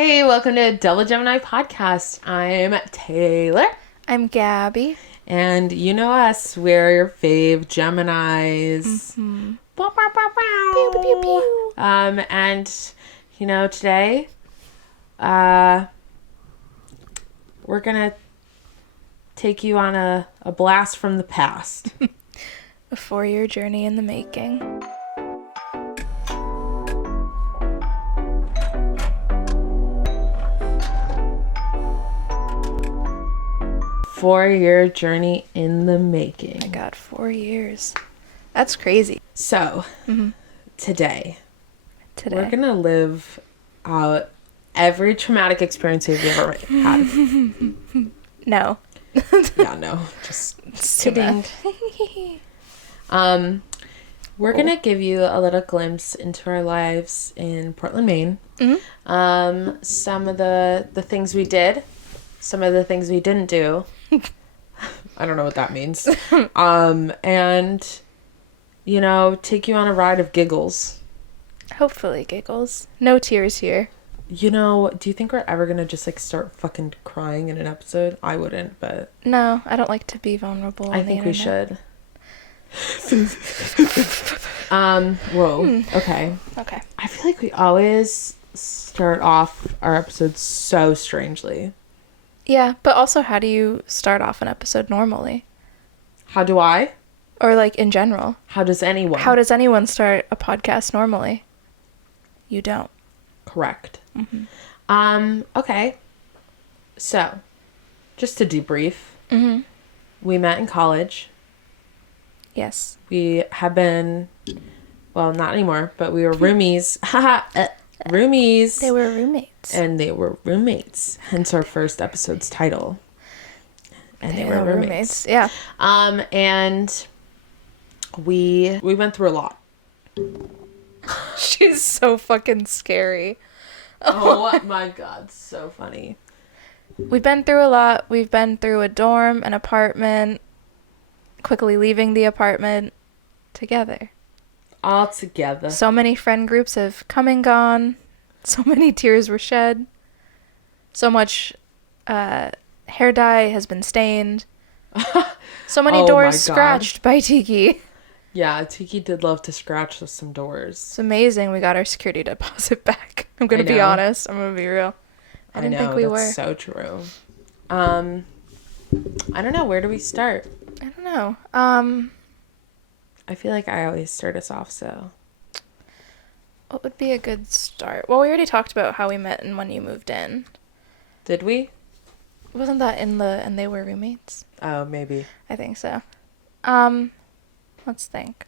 Hey, welcome to Double Gemini Podcast. I'm Taylor. I'm Gabi. And you know us, we're your fave Geminis. Mm-hmm. Bow, bow, bow, bow. Pew, pew, pew. And, today, we're going to take you on a blast from the past. A 4-year journey in the making. Four-year journey in the making. Oh my God, 4 years. That's crazy. So, today, we're going We're to live out every traumatic experience we've ever had. No. Yeah, no, just It's too kidding. bad. We're going to give you a little glimpse into our lives in Portland, Maine. Mm-hmm. Some of the things we did, some of the things we didn't do. I don't know what that means. And, take you on a ride of giggles. Hopefully giggles. No tears here. Do you think we're ever going to just, start fucking crying in an episode? I wouldn't, but... No, I don't like to be vulnerable. I think we should. Whoa. Okay. Okay. I feel like we always start off our episodes so strangely. Yeah, but also how do you start off an episode normally? How do I? Or in general? How does anyone? How does anyone start a podcast normally? You don't. Correct. Mm-hmm. Okay. So, just to debrief, Mm-hmm. we met in college. Yes. We have been, well, not anymore, but we were roomies. Roomies. They were roommates. And they were roommates. Hence our first episode's title. And they were roommates. Yeah. And we went through a lot. She's so fucking scary. Oh my God, so funny. We've been through a lot. We've been through a dorm, an apartment, quickly leaving the apartment together. All together. So many friend groups have come and gone. So many tears were shed. So much hair dye has been stained. So many Oh my doors God. scratched by Tiki. Yeah, Tiki did love to scratch some doors. It's amazing we got our security deposit back. I'm going to be honest. I'm going to be real. I didn't think we that's were. So true. I don't know. Where do we start? I don't know. I feel like I always start us off, so. What would be a good start? Well, we already talked about how we met and when you moved in. Did we? Wasn't that in the and they were roommates? Oh, maybe. I think so. Let's think.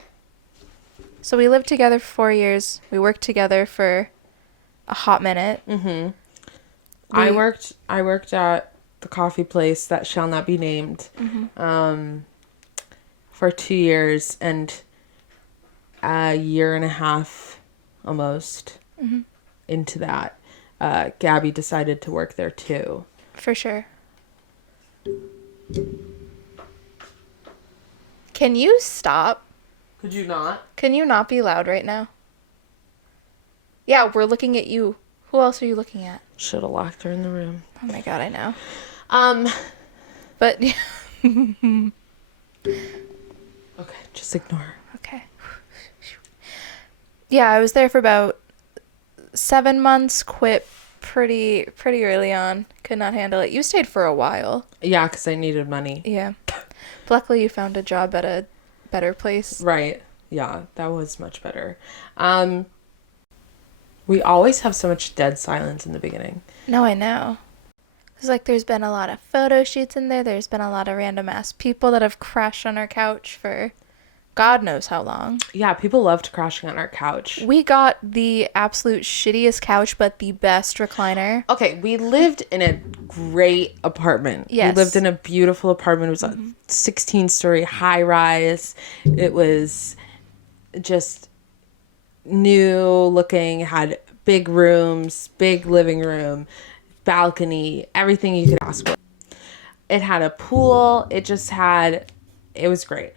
So we lived together for 4 years. We worked together for a hot minute. Mm-hmm. I worked at the coffee place that shall not be named. Mm-hmm. For 2 years and a year and a half almost into that, Gabi decided to work there too. For sure. Can you stop? Could you not? Can you not be loud right now? Yeah, we're looking at you. Who else are you looking at? Should have locked her in the room. Oh my God, I know. Okay, But just ignore. okay. Yeah, I was there for about 7 months, quit pretty early on. Could not handle it. You stayed for a while. Yeah, because I needed money. Yeah. Luckily, you found a job at a better place. Right. Yeah, that was much better. We always have so much dead silence in the beginning. No, I know. Because, there's been a lot of photo shoots in there. There's been a lot of random-ass people that have crashed on our couch for God knows how long. Yeah, people loved crashing on our couch. We got the absolute shittiest couch, but the best recliner. Okay, we lived in a great apartment. Yes. We lived in a beautiful apartment. It was a 16-story high-rise. It was just new looking, had big rooms, big living room, balcony, everything you could ask for. It had a pool. It was great.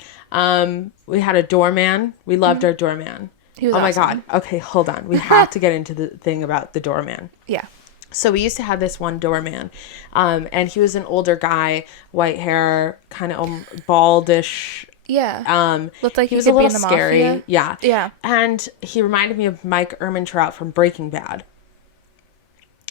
We had a doorman. We loved our doorman. He was my awesome. God. Okay, hold on. We have to get into the thing about the doorman. Yeah. So we used to have this one doorman, and he was an older guy, white hair, kind of baldish. Yeah. Looked like He he was a could be little in the scary. mafia. Yeah. Yeah. And he reminded me of Mike Ehrmantraut from Breaking Bad.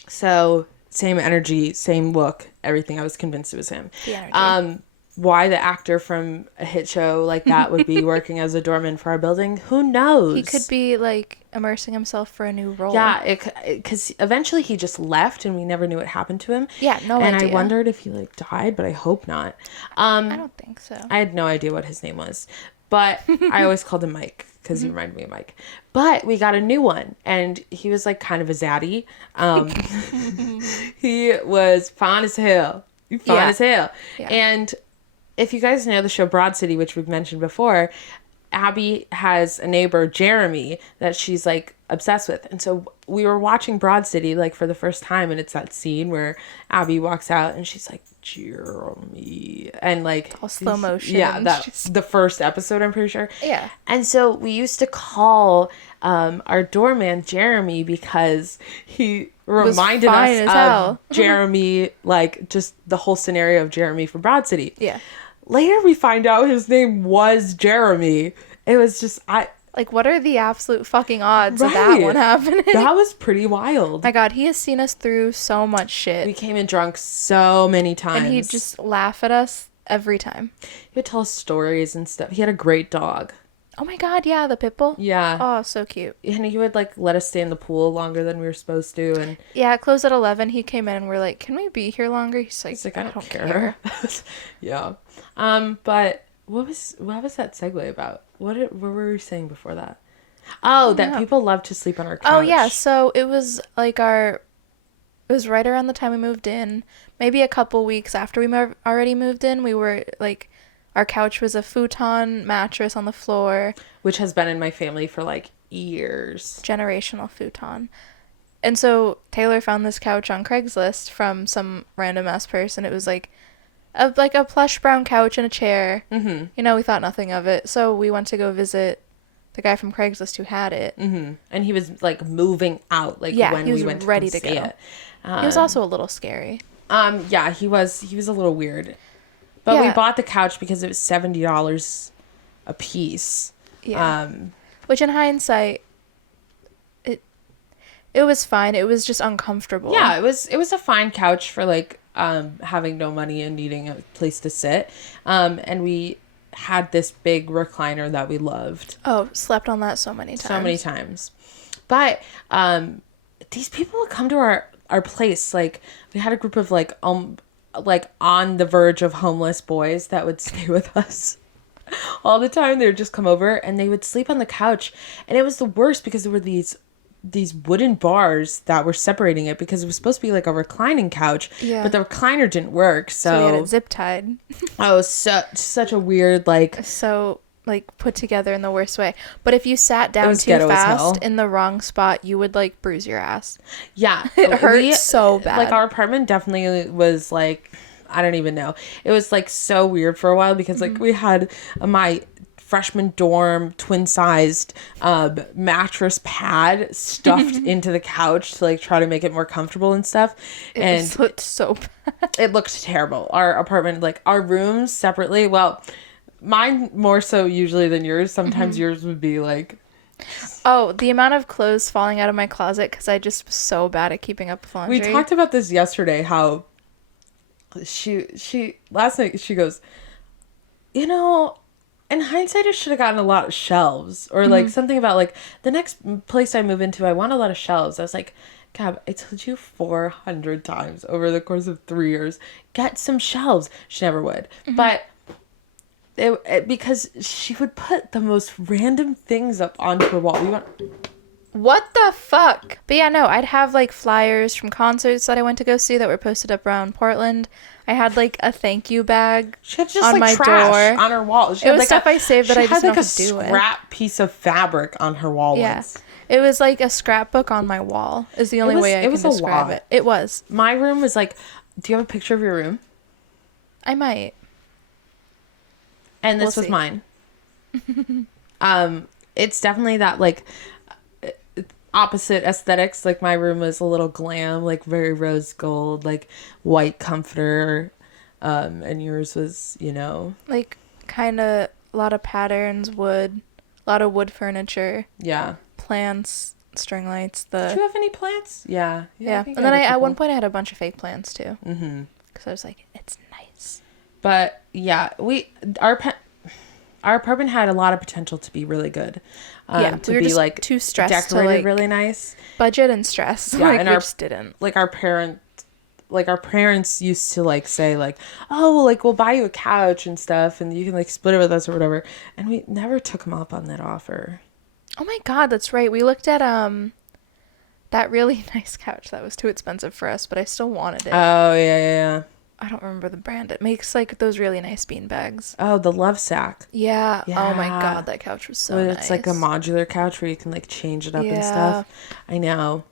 So same energy, same look, everything. I was convinced it was him. The energy. Why the actor from a hit show like that would be working as a doorman for our building, who knows? He could be like immersing himself for a new role. Yeah, because eventually he just left and we never knew what happened to him. Yeah, no and idea. I wondered if he like died, but I hope not. I don't think so. I had no idea what his name was, but I always called him Mike because he reminded me of Mike. But we got a new one, and he was like kind of a zaddy. He was fine as hell. Fine as hell. Yeah. And if you guys know the show Broad City, which we've mentioned before, Abby has a neighbor, Jeremy, that she's like obsessed with. And so we were watching Broad City like for the first time, and it's that scene where Abby walks out and she's like, Jeremy, and like all slow motion. Yeah, that's the first episode, I'm pretty sure. Yeah. And so we used to call our doorman Jeremy because he reminded us of Jeremy, like just the whole scenario of Jeremy from Broad City. Yeah. Later we find out his name was Jeremy. It was just like, what are the absolute fucking odds of that one happening? That was pretty wild. My God, he has seen us through so much shit. We came in drunk so many times. And he'd just laugh at us every time. He would tell us stories and stuff. He had a great dog. Oh my God, yeah, the pit bull. Yeah. Oh, so cute. And he would like let us stay in the pool longer than we were supposed to. And yeah, it closed at 11. He came in and we're like, can we be here longer? He's like, I don't care. Yeah. But what was that segue about? What were we saying before that? Oh, that people love to sleep on our couch. Oh yeah, so it was like it was right around the time we moved in. Maybe a couple weeks after we already moved in, we were like, our couch was a futon mattress on the floor. Which has been in my family for like years. Generational futon. And so Taylor found this couch on Craigslist from some random ass person. It was like a plush brown couch and a chair. Mm-hmm. You know, we thought nothing of it. So we went to go visit the guy from Craigslist who had it. Mm-hmm. And he was like moving out, like when we went to ready to see go. it. He was also a little scary. Yeah, he was a little weird. But we bought the couch because it was $70 a piece. Yeah. Which in hindsight, it was fine. It was just uncomfortable. Yeah, it was a fine couch for like having no money and needing a place to sit. And we had this big recliner that we loved. Oh, slept on that so many times. So many times. But these people would come to our place. Like, we had a group of like on the verge of homeless boys that would stay with us all the time. They would just come over and they would sleep on the couch, and it was the worst because there were these wooden bars that were separating it because it was supposed to be like a reclining couch, but the recliner didn't work, so we had it zip tied. Oh, such a weird like put together in the worst way. But if you sat down too fast in the wrong spot, you would like bruise your ass. Yeah. It hurt so bad. Like, our apartment definitely was like, I don't even know. It was like so weird for a while because like we had my freshman dorm twin-sized mattress pad stuffed into the couch to like try to make it more comfortable and stuff. It looked so bad. It looked terrible. Our apartment, like our rooms separately, well, mine more so usually than yours. Sometimes yours would be like... Oh, the amount of clothes falling out of my closet because I just was so bad at keeping up with laundry. We talked about this yesterday, how she last night, she goes, you know, in hindsight, I should have gotten a lot of shelves. Or like something about like, the next place I move into, I want a lot of shelves. I was like, Gab, I told you 400 times over the course of 3 years, get some shelves. She never would. But... because she would put the most random things up onto her wall. What the fuck? But yeah, no, I'd have like flyers from concerts that I went to go see that were posted up around Portland. I had like a thank you bag she had just on like my trash door on her wall. It was stuff I saved that I just had like a scrap piece of fabric on her wall once. It was like a scrapbook on my wall is the only way I can describe it. It was. My room was like, do you have a picture of your room? I might. And this was mine. It's definitely that, like, opposite aesthetics. Like my room was a little glam, like very rose gold, like white comforter. And yours was, Like kind of a lot of patterns, wood, a lot of wood furniture, yeah. plants, string lights. Did you have any plants? Yeah. Yeah. I think And then had a at one couple. point I had a bunch of fake plants too. Mm-hmm. Because I was like, it's nice. But yeah, our apartment had a lot of potential to be really good. Yeah, To we were be just like too stressed to decorated like really nice. budget and stress. Yeah, Like and we our just didn't. like our parents used to like say like, oh, well, like we'll buy you a couch and stuff, and you can like split it with us or whatever. And we never took them up on that offer. Oh my god, that's right. We looked at that really nice couch that was too expensive for us, but I still wanted it. Oh yeah. I don't remember the brand. It makes like those really nice bean bags. Oh, the love sack. Yeah. Oh my Yeah. god, that couch was so Where nice. it's like a modular couch where you can like change it up and Yeah. stuff. I know.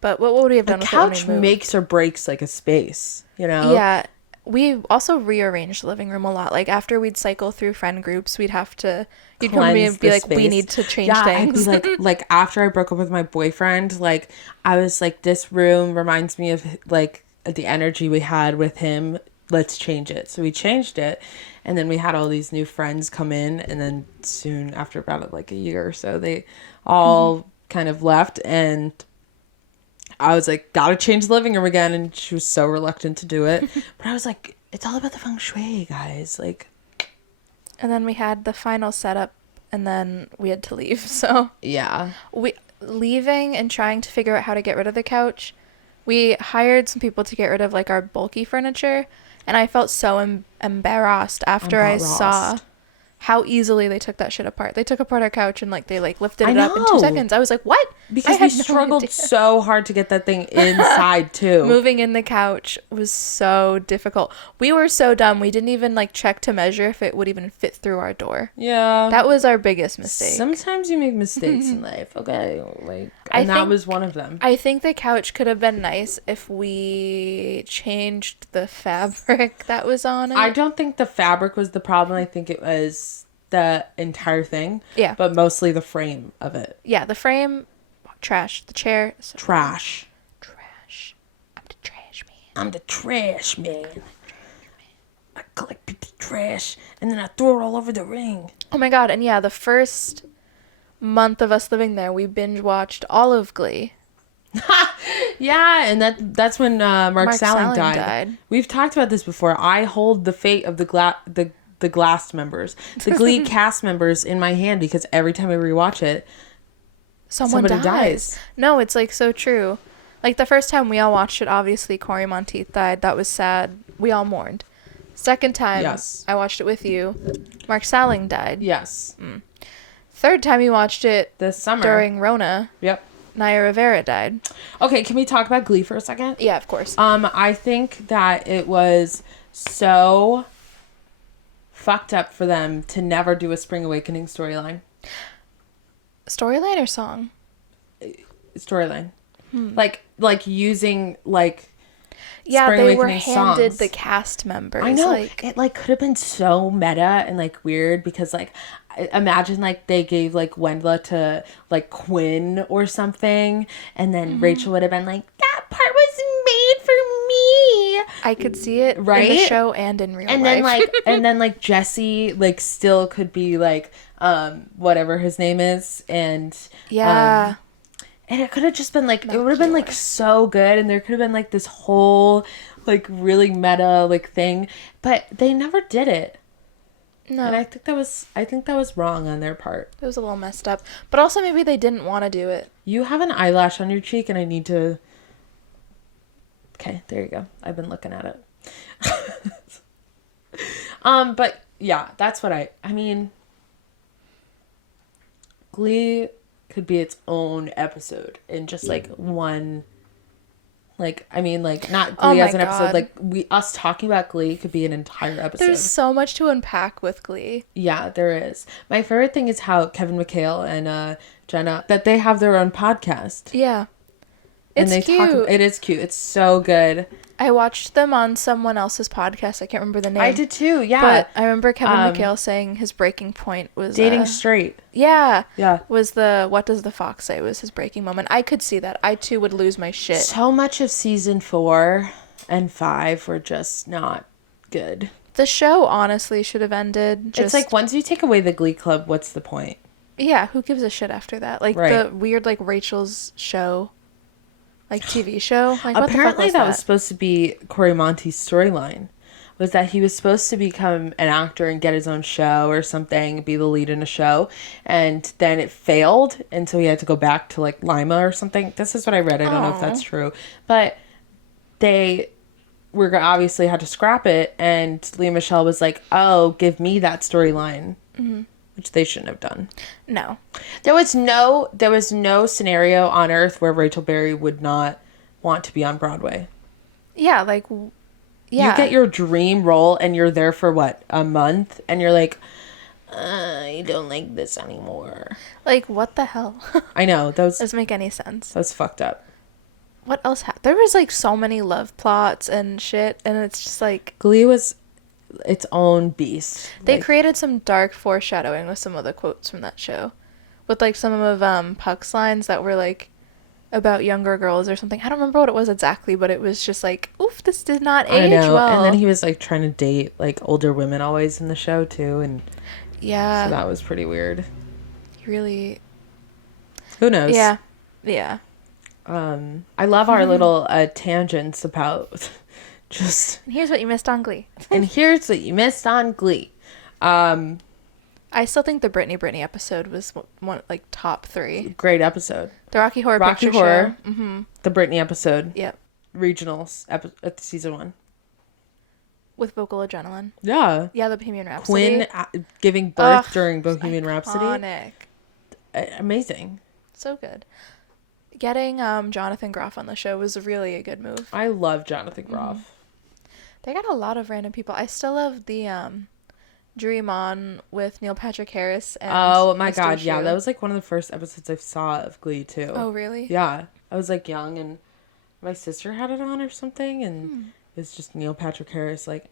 But what would we have The done with couch it when we moved? makes or breaks like a space, you know? Yeah. We also rearranged the living room a lot. Like after we'd cycle through friend groups, we'd have to you'd come to me Cleanse and be the like, we space. need to change Yeah, things. I'd be like after I broke up with my boyfriend, like I was like, this room reminds me of like the energy we had with him. Let's change it. So we changed it, and then we had all these new friends come in, and then soon after about like a year or so, they all kind of left, and I was like, gotta change the living room again, and she was so reluctant to do it. But I was like, it's all about the feng shui, guys. Like, And then we had the final setup, and then we had to leave. So yeah. we leaving and trying to figure out how to get rid of the couch. We hired some people to get rid of like our bulky furniture, and I felt so embarrassed after I saw how easily they took that shit apart. They took apart our couch and like they like lifted it up in 2 seconds. I was like, "What?" Because we struggled so hard to get that thing inside too. Moving in the couch was so difficult. We were so dumb. We didn't even like check to measure if it would even fit through our door. Yeah. That was our biggest mistake. Sometimes you make mistakes in life, okay? Like, I and that think- was one of them. I think the couch could have been nice if we changed the fabric that was on it. I don't think the fabric was the problem. I think it was the entire thing. Yeah. But mostly the frame of it. Yeah, the frame, trash. The chair, Trash. trash. I'm the trash man. I'm the trash man. I collected the trash and then I threw it all over the ring. Oh my god, and yeah, the first month of us living there, we binge watched all of Glee. Yeah, and that's when Mark Salling Salling died. We've talked about this before. I hold the fate of the Glass members, the Glee cast members in my hand because every time I rewatch it, Somebody somebody dies. dies. No, it's like so true. Like the first time we all watched it, obviously Corey Monteith died. That was sad. We all mourned. Second time, Yes. I watched it with you. Mark Salling died. Yes. Third time you watched it This summer. during Rona, Yep. Naya Rivera died. Okay, can we talk about Glee for a second? Yeah, of course. I think that it was so fucked up for them to never do a Spring Awakening storyline. Storyline or song? Storyline. Like using like Yeah, Spring they were Awakening handed songs. the cast members. I know Like, it like could have been so meta and like weird because like imagine like they gave like Wendla to like Quinn or something and then Rachel would have been like that part was made for me. I could see it Right? in the show and in real And life. then like Jesse like still could be like whatever his name is and yeah. and it could have just been like it would have been like so good and there could have been like this whole like really meta like thing but they never did it. No, And I think that was wrong on their part. it was a little messed up. But also maybe they didn't want to do it. You have an eyelash on your cheek and I need to Okay, there you go. I've been looking at it. But yeah, that's what I mean Glee could be its own episode in just like one like I mean like not Oh Glee my as an episode God. like us talking about Glee could be an entire episode. There's so much to unpack with Glee. Yeah, there is. My favorite thing is how Kevin McHale and Jenna that they have their own podcast. Yeah. And It's they talk. cute. It is cute. It's so good. I watched them on someone else's podcast. I can't remember the name. I did too. Yeah. But I remember Kevin McHale saying his breaking point was Dating straight. Yeah. Yeah. Was the What Does the Fox Say was his breaking moment. I could see that. I too would lose my shit. So much of season 4 and 5 were just not good. The show honestly should have ended. It's like once you take away the Glee Club, what's the point? Yeah, who gives a shit after that? Like the weird like Rachel's show, like TV show. Like what apparently the fuck was that was supposed to be Corey Monteith's storyline. Was that he was supposed to become an actor and get his own show or something, be the lead in a show, and then it failed, and so he had to go back to like Lima or something. This is what I read. I don't know if that's true, but they were obviously had to scrap it, and Lea Michele was like, "Oh, give me that storyline," which they shouldn't have done. No, there was no scenario on Earth where Rachel Berry would not want to be on Broadway. Yeah, like. Yeah. You get your dream role and you're there for what, a month, and you're like, I don't like this anymore. Like, what the hell? I know. Doesn't make any sense. That was fucked up. What else happened? There was like so many love plots and shit, and it's just like Glee was its own beast. They created some dark foreshadowing with some of the quotes from that show. With like some of Puck's lines that were like about younger girls or something. I don't remember what it was exactly, but it was just like, oof, this did not age well. And then he was like trying to date like older women always in the show too, and yeah, so that was pretty weird. Really, who knows? Yeah. I love our little tangents about just. And here's what you missed on Glee. I still think the Britney episode was one like top 3. Great episode. The Rocky Horror Picture Show. Mm-hmm. The Britney episode. Yep. Regionals at season 1. With vocal adrenaline. Yeah. Yeah, the Bohemian Rhapsody. Quinn giving birth during Bohemian Rhapsody. Iconic. Amazing. So good. Getting Jonathan Groff on the show was really a good move. I love Jonathan Groff. They got a lot of random people. I still love the Dream On with Neil Patrick Harris and oh my Mr. god, Shu. yeah, that was like one of the first episodes I saw of Glee too. Oh really? Yeah, I was like young and my sister had it on or something, and it's just Neil Patrick Harris like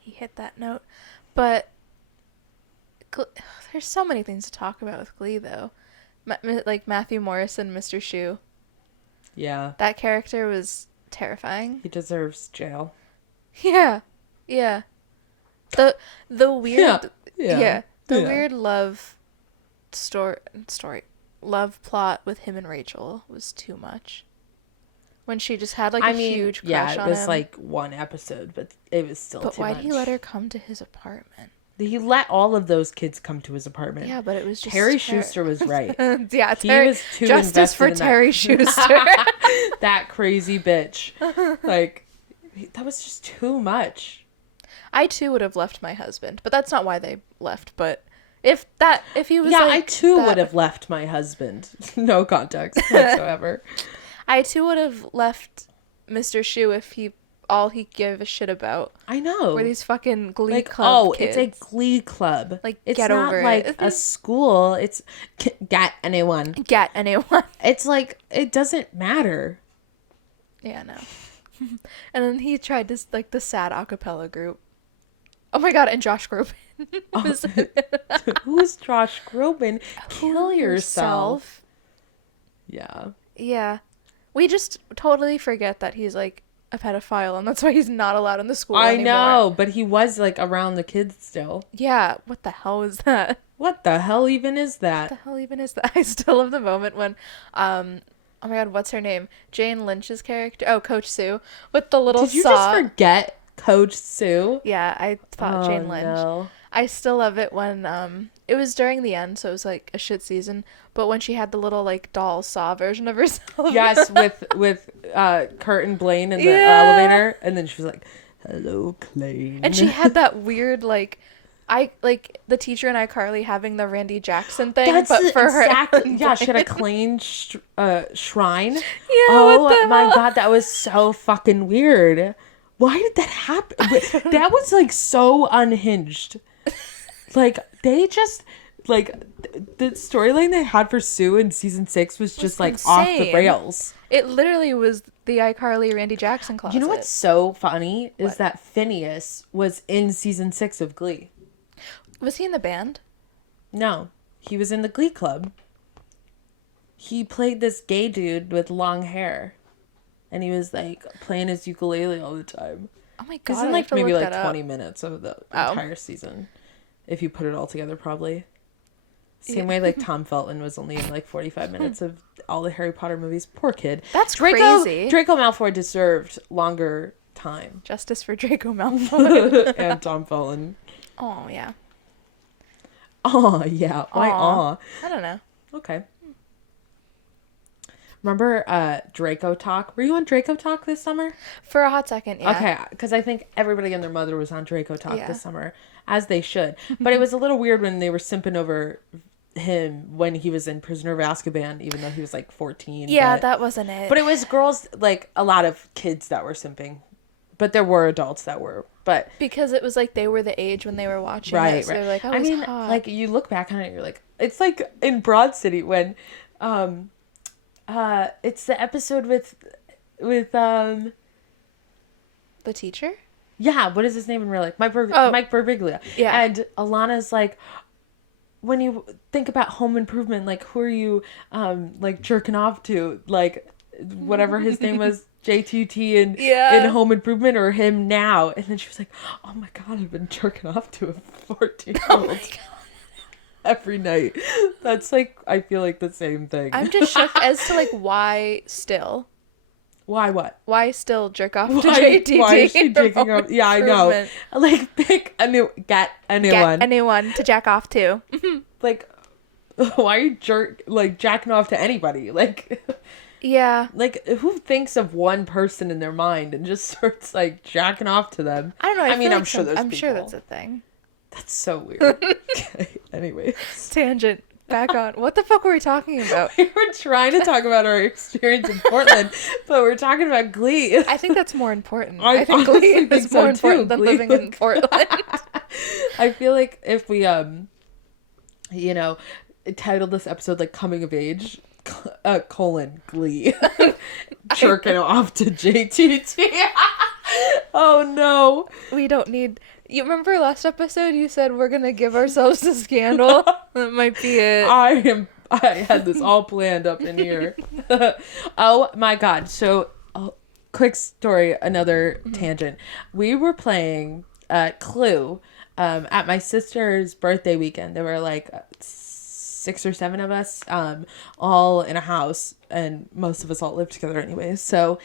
he hit that note. But there's so many things to talk about with Glee though. Like Matthew Morrison, Mr. Shu. Yeah, that character was terrifying. He deserves jail. Yeah. The weird weird love love plot with him and Rachel was too much. When she just had like huge crush on him. Yeah, it was like one episode, but it was still too much. But why did he let her come to his apartment? He let all of those kids come to his apartment. Yeah, but it was just Terry Schuster was right. Yeah, he was too justice for Terry Schuster. That crazy bitch. Like, that was just too much. I too would have left my husband, but that's not why they left. But if he was I too would have left my husband. No context whatsoever. I too would have left Mr. Shu if all he gave a shit about. I know. Were these fucking Glee Club kids. It's a Glee Club. Like, it's get not over like it. a school. It's get anyone. Get anyone. It's like, it doesn't matter. Yeah, no. And then he tried this, like, the sad a cappella group. Oh my god, and Josh Groban. Who's Josh Groban? Kill yourself. Yeah. Yeah. We just totally forget that he's, like, a pedophile, and that's why he's not allowed in the school anymore. I know, but he was, like, around the kids still. Yeah, what the hell is that? What the hell even is that? What the hell even is that? I still love the moment when, oh my god, what's her name? Jane Lynch's character? Oh, Coach Sue. With the little saw. Did you just forget Coach Sue? Yeah, I thought Jane Lynch. No. I still love it when, it was during the end, so it was, like, a shit season, but when she had the little, like, doll saw version of herself. Yes, with Kurt and Blaine in the elevator, and then she was like, hello, Blaine. And she had that weird, like, the teacher in iCarly having the Randy Jackson thing, but for exactly, her. Yeah, she had a clean shrine. Yeah, oh my god, that was so fucking weird. Why did that happen? That was, like, so unhinged. Like, they just like the storyline they had for Sue in season 6 was just like off the insane. rails. It literally was the iCarly Randy Jackson closet. You know what's so funny is What? that Phineas was in season 6 of Glee. Was he in the band? No, he was in the Glee Club. He played this gay dude with long hair, and he was like playing his ukulele all the time. Oh my He's god! in I like have to maybe look like that 20 up. minutes of the Oh. entire season, if you put it all together, probably. Same Yeah. way like Tom Felton was only in like 45 minutes of all the Harry Potter movies. Poor kid. That's Draco, crazy. Draco Malfoy deserved longer time. Justice for Draco Malfoy. And Tom Felton. Oh yeah. Oh yeah. Why aw? I don't know. Okay. Remember Draco Talk? Were you on Draco Talk this summer? For a hot second, yeah. Okay, because I think everybody and their mother was on Draco Talk Yeah. this summer, as they should. But it was a little weird when they were simping over him when he was in Prisoner of Azkaban, even though he was like 14. Yeah, but, that wasn't it. But it was girls, like a lot of kids that were simping. But there were adults that were. But because it was like they were the age when they were watching right, it. So right. they were like, oh, I he's mean, hot. like you look back on it, you're like, it's like in Broad City when, it's the episode with the teacher? yeah, what is his name in real life? Mike Birbiglia. Yeah. And Alana's like, when you think about Home Improvement, like who are you like jerking off to? Like whatever his name was, JTT in Home Improvement, or him now. And then she was like, oh my god, I've been jerking off to a 14-year-old every night. That's like, I feel like the same thing. I'm just shook as to like why still. Why what? Why still jerk off to Why, JTT? why is she for jerking Home off? Yeah, I know. Improvement? Like get a new Get one. anyone to jack off to. Like, why are you jacking off to anybody? Like, Yeah. like who thinks of one person in their mind and just starts like jacking off to them? I don't know. I mean, feel I'm sure there's I'm sure people. that's a thing. That's so weird. Okay. Anyway, Tangent. Back on. What the fuck were we talking about? we were trying to talk about our experience in Portland, but we're talking about Glee. I think that's more important. I I think honestly Glee think is so more too. important than Glee living in Portland. I feel like if we titled this episode like coming of age, Glee, jerking off to JTT. Oh no. We don't need. You remember last episode you said we're gonna give ourselves a scandal? That might be it. I had this all planned up in here. Oh my god. So quick story, another tangent. We were playing Clue at my sister's birthday weekend. There were like 6 or 7 of us all in a house, and most of us all lived together anyways. So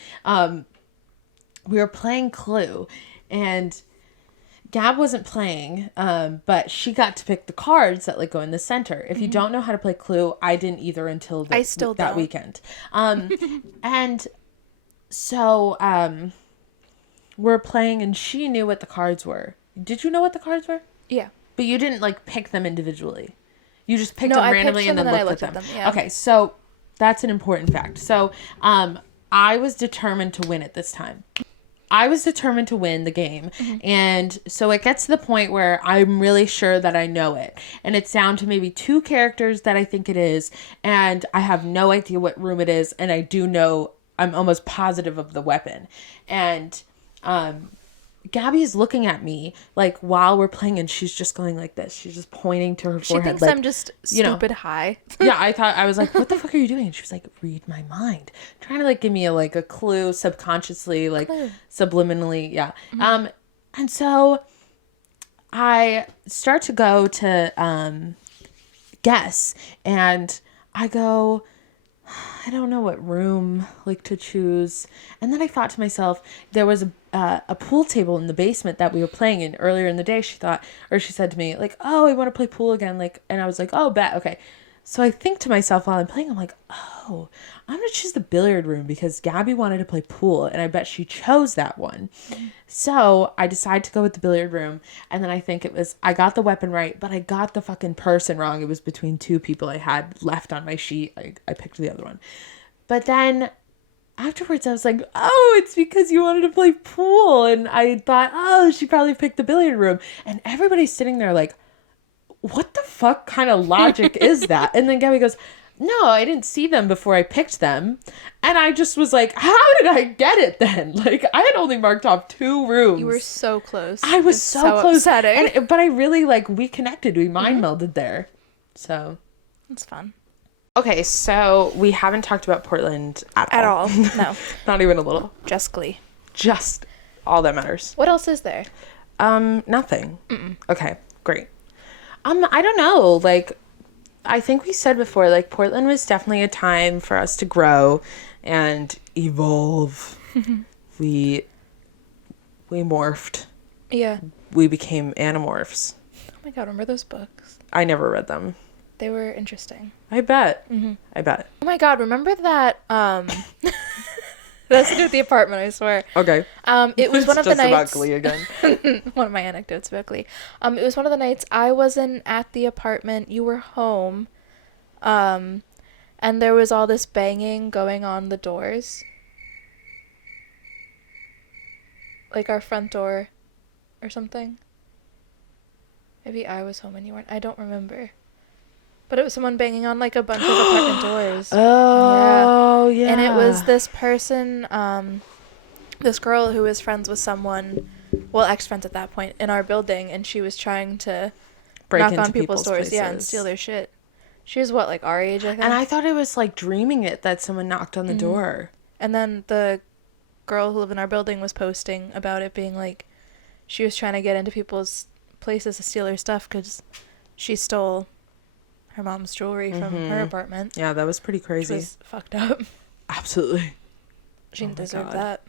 we were playing Clue, and Gab wasn't playing, but she got to pick the cards that like go in the center. If you don't know how to play Clue, I didn't either until I still that don't. weekend. And so we're playing, and she knew what the cards were. Did you know what the cards were? Yeah. But you didn't like pick them individually. You just picked No, them I randomly picked and them then and then looked I at looked them. at them, yeah. Okay, so that's an important fact. So I was determined to win it this time. I was determined to win the game. And so it gets to the point where I'm really sure that I know it. And it's down to maybe 2 characters that I think it is. And I have no idea what room it is. And I do know, I'm almost positive of the weapon. And Gabby is looking at me like while we're playing, and she's just going like this. She's just pointing to her She forehead. thinks like, I'm just stupid high. yeah, I was like, what the fuck are you doing? And she was like, read my mind. Trying to like give me a clue subconsciously, like subliminally. Yeah. And so I start to go to guess, and I go, I don't know what room like to choose. And then I thought to myself, there was a pool table in the basement that we were playing in earlier in the day. She said to me like, oh, I want to play pool again. Like, and I was like, oh, bet. Okay. So I think to myself while I'm playing, I'm like, oh, I'm going to choose the billiard room because Gabby wanted to play pool, and I bet she chose that one. So I decided to go with the billiard room, and then I think I got the weapon right, but I got the fucking person wrong. It was between 2 people I had left on my sheet. I picked the other one. But then afterwards I was like, oh, it's because you wanted to play pool. And I thought, oh, she probably picked the billiard room. And everybody's sitting there like, what the fuck kind of logic is that? And then Gabby goes, no, I didn't see them before I picked them. And I just was like, how did I get it then? Like, I had only marked off 2 rooms. You were so close. I was so close. Upsetting. But I really, like, we connected. We mind melded there. So. It's fun. Okay, so we haven't talked about Portland at all. No. Not even a little. Just Glee. Just all that matters. What else is there? Nothing. Okay, great. I don't know. Like, I think we said before, like, Portland was definitely a time for us to grow and evolve. we morphed. Yeah. We became animorphs. Oh my god, remember those books? I never read them. They were interesting. I bet. I bet. Oh my god, remember that that's to do with the apartment, I swear. Okay. It was one of the nights. Just about Glee again. One of my anecdotes about Glee. It was one of the nights I wasn't at the apartment. You were home. And there was all this banging going on the doors. Like our front door or something. Maybe I was home and you weren't. I don't remember. But it was someone banging on like a bunch of apartment doors. Oh, yeah. And it was this person, this girl who was friends with someone, well, ex-friends at that point, in our building, and she was trying to knock on people's doors, yeah, and steal their shit. She was, what, like our age, I think? And I thought it was like dreaming it that someone knocked on the door. And then the girl who lived in our building was posting about it being like, she was trying to get into people's places to steal their stuff because she stole her mom's jewelry from her apartment. Yeah, that was pretty crazy. Which was fucked up. Absolutely. She didn't deserve that.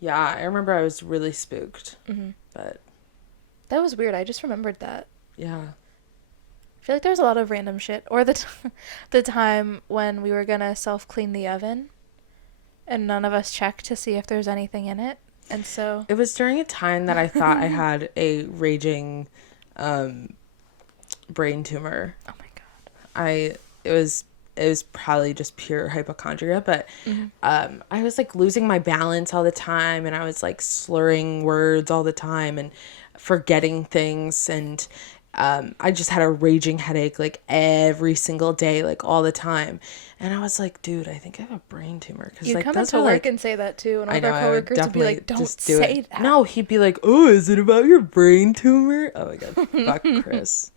Yeah, I remember I was really spooked. But that was weird. I just remembered that. Yeah. I feel like there's a lot of random shit. Or the time when we were gonna self-clean the oven and none of us checked to see if there's anything in it. And so... It was during a time that I thought I had a raging brain tumor. Oh my god. It was probably just pure hypochondria, but I was like losing my balance all the time, and I was like slurring words all the time and forgetting things, and I just had a raging headache like every single day, like all the time. And I was like, dude, I think I have a brain tumor. You'd like, come into work like, and say that too, and all of our know, coworkers would be like, don't say that. No, he'd be like, oh, is it about your brain tumor? Oh my god, fuck Chris.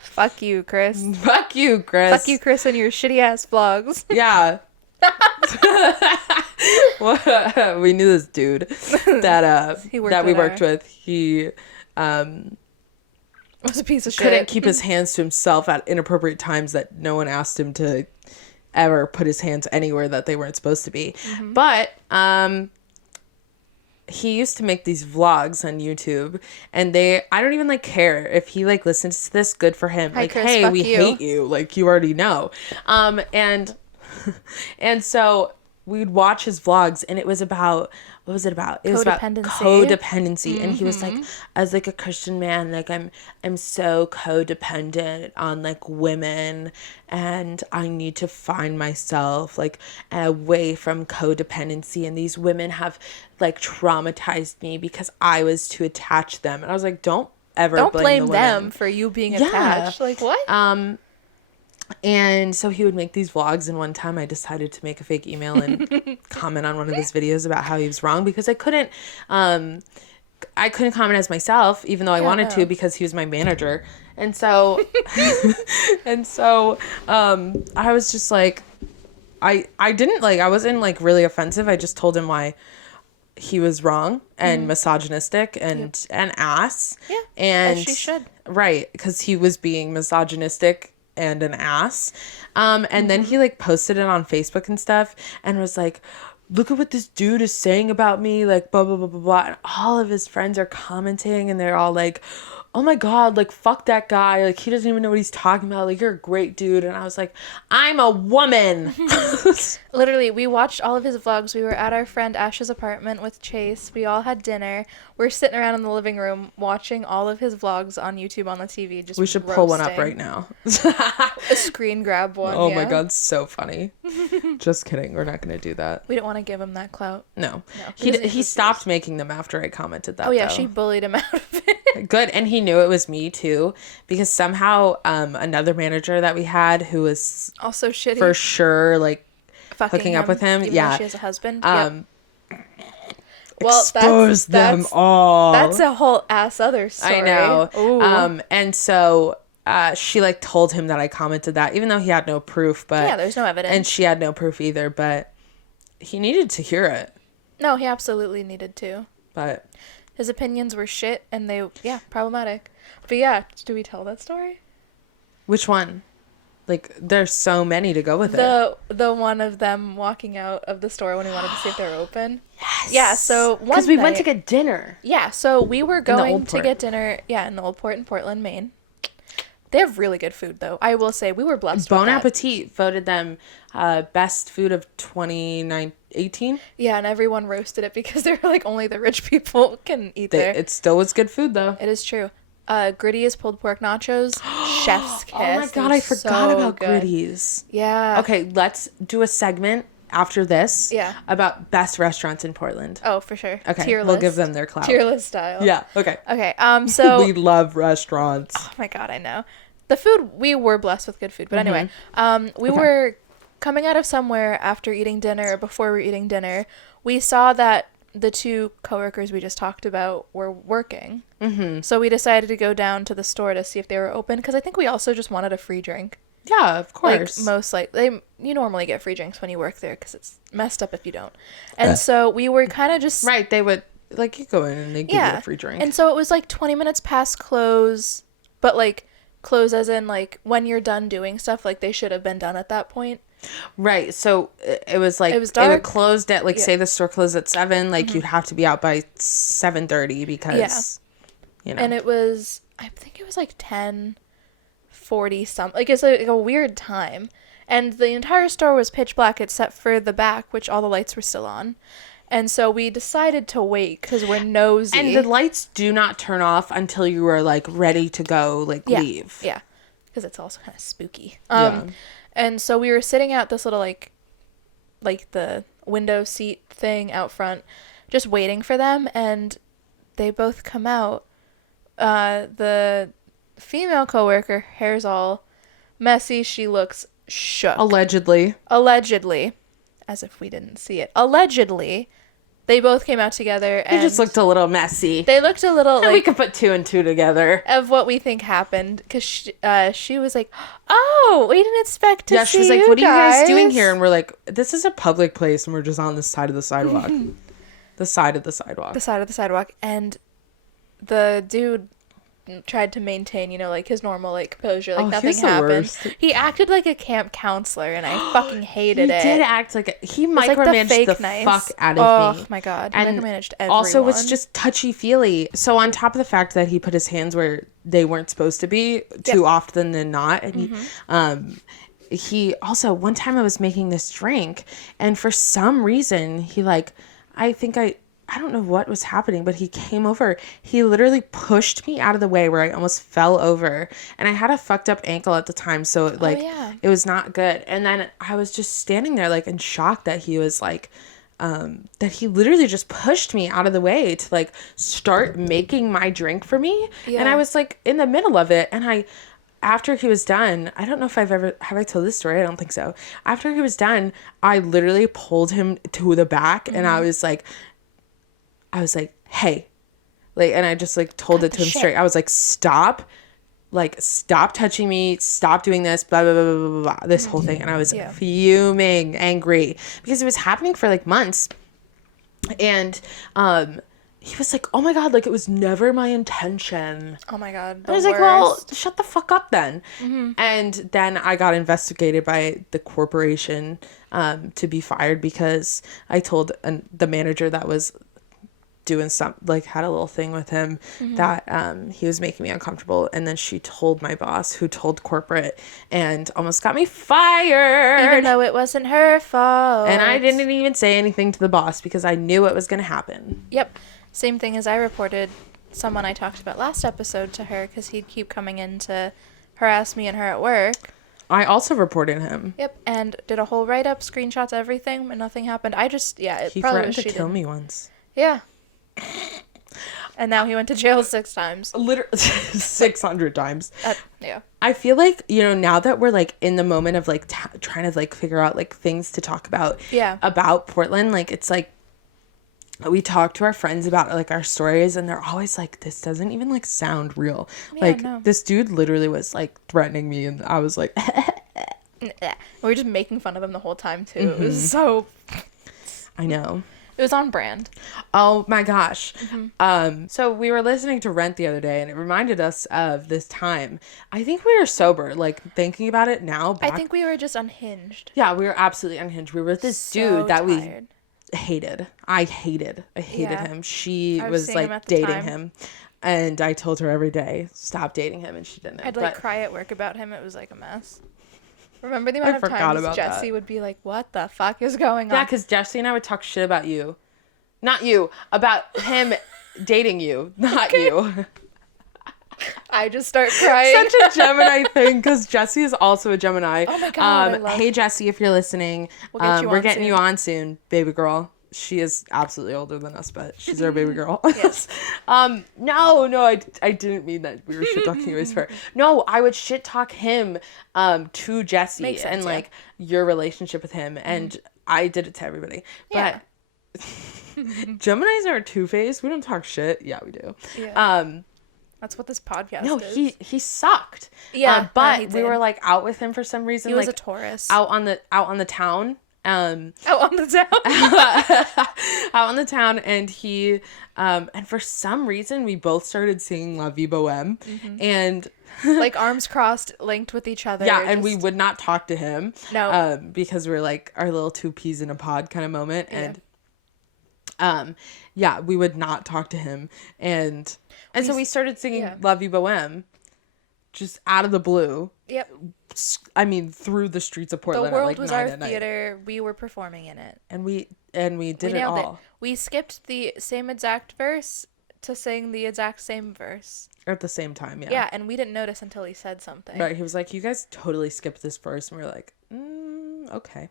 Fuck you, Chris. Fuck you, Chris. Fuck you, Chris, and your shitty ass vlogs. Yeah. We knew this dude that we worked with. He was a piece of shit. Couldn't keep his hands to himself at inappropriate times that no one asked him to ever put his hands anywhere that they weren't supposed to be. But he used to make these vlogs on YouTube, and I don't even like care if he like listens to this. Good for him. Hi, like, Chris, hey, we you. hate you. Like, you already know. And so we'd watch his vlogs, and it was about, what was it about? It was about codependency. And he was like, as like a Christian man, like I'm so codependent on like women, and I need to find myself like away from codependency, and these women have like traumatized me because I was too attached to them. And I was like, don't blame them for you being attached. Like, what? And so he would make these vlogs, and one time I decided to make a fake email and comment on one of his videos about how he was wrong, because I couldn't comment as myself, even though I wanted to, because he was my manager. And so I was just like, I didn't like, I wasn't like really offensive. I just told him why he was wrong and misogynistic and an ass. Yeah, and as she should. Right, because he was being misogynistic and an ass. And then he like posted it on Facebook and stuff, and was like, look at what this dude is saying about me, like blah blah blah blah blah. And all of his friends are commenting, and they're all like, oh my god, like fuck that guy, like he doesn't even know what he's talking about, like you're a great dude. And I was like, I'm a woman. Literally, we watched all of his vlogs. We were at our friend Ash's apartment with Chase. We all had dinner. We're sitting around in the living room watching all of his vlogs on YouTube on the TV. Just we should pull one up right now. A screen grab one. Oh my god, so funny. Just kidding, we're not gonna do that. We don't want to give him that clout. No. He stopped making them after I commented that. Oh yeah, though. she bullied him out of it. Good. And he knew it was me too, because somehow another manager that we had who was Also shitty. for sure like Fucking hooking up with him. even Yeah. though she has a husband. Well, expose them all. That's a whole ass other story. I know. Ooh. And so she like told him that I commented that, even though he had no proof. But yeah, there's no evidence. And she had no proof either, but he needed to hear it. No, he absolutely needed to. But his opinions were shit, and problematic. But yeah, do we tell that story? Which one? Like, there's so many to go with it. The one of them walking out of the store when we wanted to see if they were open. Yes. Yeah, so one because we went to get dinner. Yeah, so we were going to get dinner, in the Old Port in Portland, Maine. They have really good food, though. I will say, we were blessed Bon with that. Appetit voted them best food of 2018. Yeah, and everyone roasted it because they were like, only the rich people can eat there. It still was good food, though. It is true. Gritty's pulled pork nachos. Chef's kiss. Oh my god, I forgot about Gritty's. Yeah. Okay, let's do a segment after this. Yeah. About best restaurants in Portland. Oh, for sure. Okay, Tier we'll list. give them their clout. Tier list style. Yeah, okay. Okay, so... we love restaurants. Oh my god, I know. The food, we were blessed with good food. But anyway, we were coming out of somewhere after eating dinner, before we were eating dinner. We saw that the two coworkers we just talked about were working. Mm-hmm. So we decided to go down to the store to see if they were open, because I think we also just wanted a free drink. Yeah, of course. You normally get free drinks when you work there, because it's messed up if you don't. And so we were kind of just... Right, they would, like, you go in and they give you a free drink. And so it was like 20 minutes past close, but like close as in like when you're done doing stuff, like they should have been done at that point. Right, so it was like, it was dark. It would closed at, like, say the store closed at 7, like, you'd have to be out by 7:30 because, you know. And it was, I think it was like 10:40 something. Like, it's like a weird time. And the entire store was pitch black except for the back, which all the lights were still on. And so we decided to wait because we're nosy. And the lights do not turn off until you are, like, ready to go, like, leave. Yeah, because it's also kind of spooky. And so we were sitting at this little, like the window seat thing out front, just waiting for them, and they both come out. The female coworker, hair's all messy. She looks shook. Allegedly. As if we didn't see it. Allegedly. They both came out together, and... They just looked a little messy. They looked a little, like... We could put 2 and 2 together. Of what we think happened, because she was like, oh, we didn't expect to see you guys. Yeah, she was like, what are you guys doing here? And we're like, this is a public place, and we're just on the side of the sidewalk. The side of the sidewalk. And the dude tried to maintain, like, his normal, like, composure, like, nothing happened. He acted like a camp counselor, and I fucking hated it. He did act like he micromanaged the fuck out of me. Oh my god, he micromanaged everyone. Also, was just touchy-feely. So on top of the fact that he put his hands where they weren't supposed to be too often than not, and he also, one time I was making this drink, and for some reason, he, like, I don't know what was happening, but he came over. He literally pushed me out of the way where I almost fell over. And I had a fucked up ankle at the time, so it was not good. And then I was just standing there, like, in shock that he was like, that he literally just pushed me out of the way to, like, start making my drink for me. Yeah. And I was, like, in the middle of it. And after he was done, I don't know if have I told this story? I don't think so. After he was done, I literally pulled him to the back, and I was like, hey, like, and I just, like, told it to him straight. I was like, stop touching me, stop doing this, blah, blah, blah, blah, blah, blah, this whole thing. And I was fuming, angry, because it was happening for, like, months. And, he was like, oh my God, like, it was never my intention. Oh my God. I was like, well, shut the fuck up then. And then I got investigated by the corporation, to be fired because I told the manager that was doing had a little thing with him that he was making me uncomfortable, and then she told my boss, who told corporate, and almost got me fired, even though it wasn't her fault. And I didn't even say anything to the boss because I knew it was going to happen. Yep, same thing as I reported someone I talked about last episode to her, because he'd keep coming in to harass me and her at work. I also reported him. Yep, and did a whole write-up, screenshots, everything, and nothing happened. He threatened to kill me once. Yeah. And now he went to jail 6 times. Literally 600 times. Yeah. I feel like, you know, now that we're like in the moment of like trying to like figure out like things to talk about about Portland, like it's like we talk to our friends about like our stories and they're always like, this doesn't even like sound real. Yeah, like this dude literally was like threatening me and I was like we were just making fun of him the whole time too. It was so I know. It was on brand. Oh my gosh. So we were listening to Rent the other day and it reminded us of this time. I think we were sober, like thinking about it now. I think we were just unhinged. Yeah, we were absolutely unhinged. We were with this dude that we hated. I hated him. She was like dating him. And I told her every day, stop dating him, and she didn't. I'd like cry at work about him. It was like a mess. Remember the amount of times Jesse would be like, what the fuck is going on? Yeah, because Jesse and I would talk shit about you. Not you. About him dating you. Not you. I just start crying. Such a Gemini thing, because Jesse is also a Gemini. Oh my God. Hey, Jesse, if you're listening, we're getting you on soon, baby girl. She is absolutely older than us, but she's our baby girl. Yes. No, I didn't mean that we were shit talking you for. No, I would shit talk him to Jesse. Makes sense, and like your relationship with him, and I did it to everybody. But Geminis are two-faced. We don't talk shit. Yeah, we do. Yeah. That's what this podcast is. He sucked. Yeah, but we were like out with him for some reason. He was like, a Taurus. Out on the town. Out on the town, and he and for some reason we both started singing La Vie Boheme, and like arms crossed, linked with each other. Yeah, and we would not talk to him. No, because we're like our little two peas in a pod kind of moment, and we would not talk to him, and so we started singing La Vie Boheme, just out of the blue. Yep. I mean, through the streets of Portland. The world at, like, was our theater. We were performing in it, and we did it all. We skipped the same exact verse to sing the exact same verse at the same time. Yeah. Yeah, and we didn't notice until he said something. Right. He was like, "You guys totally skipped this verse," and we were like, "Okay."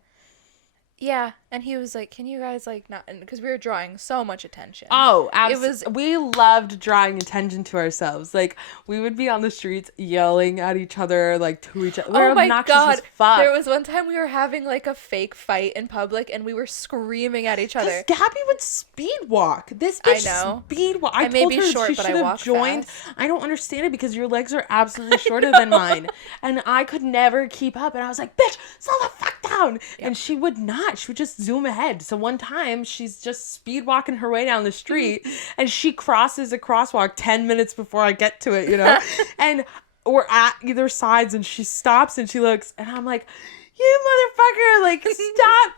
Yeah, and he was like, "Can you guys like not?" Because we were drawing so much attention. Oh, absolutely. We loved drawing attention to ourselves. Like we would be on the streets yelling at each other, like to each other. Oh my God! There was one time we were having like a fake fight in public, and we were screaming at each other. Gabby would speed walk. This bitch speed walk. I told her she should have joined. Fast. I don't understand it because your legs are absolutely shorter than mine, and I could never keep up. And I was like, "Bitch, slow the fuck down!" Yep. And she would not. She would just zoom ahead. So one time she's just speed walking her way down the street and she crosses a crosswalk 10 minutes before I get to it, you know? And we're at either sides and she stops and she looks and I'm like, you motherfucker, like stop.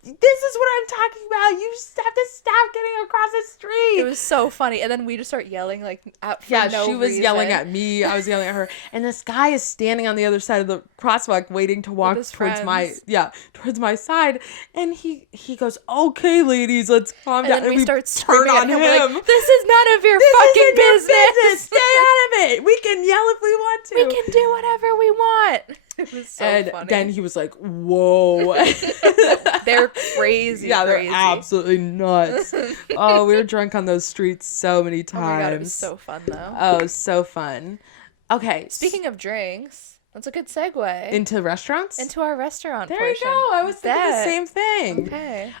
This is what I'm talking about. You just have to stop getting across the street. It was so funny. And then we just start yelling like she was yelling at me. I was yelling at her. And this guy is standing on the other side of the crosswalk waiting to walk towards my side. And he goes, "Okay, ladies, let's calm down." And we start turning on him. Like, this is none of your fucking business. Stay out of it. We can yell if we want to. We can do whatever we want. It was so funny. And then he was like, "Whoa." They're crazy. Yeah, they're absolutely nuts. Oh, we were drunk on those streets so many times. Oh my God, it was so fun though. Oh, so fun. Okay. Speaking of drinks, that's a good segue. Into restaurants? Into our restaurant portion. There you go. I was thinking the same thing. Okay.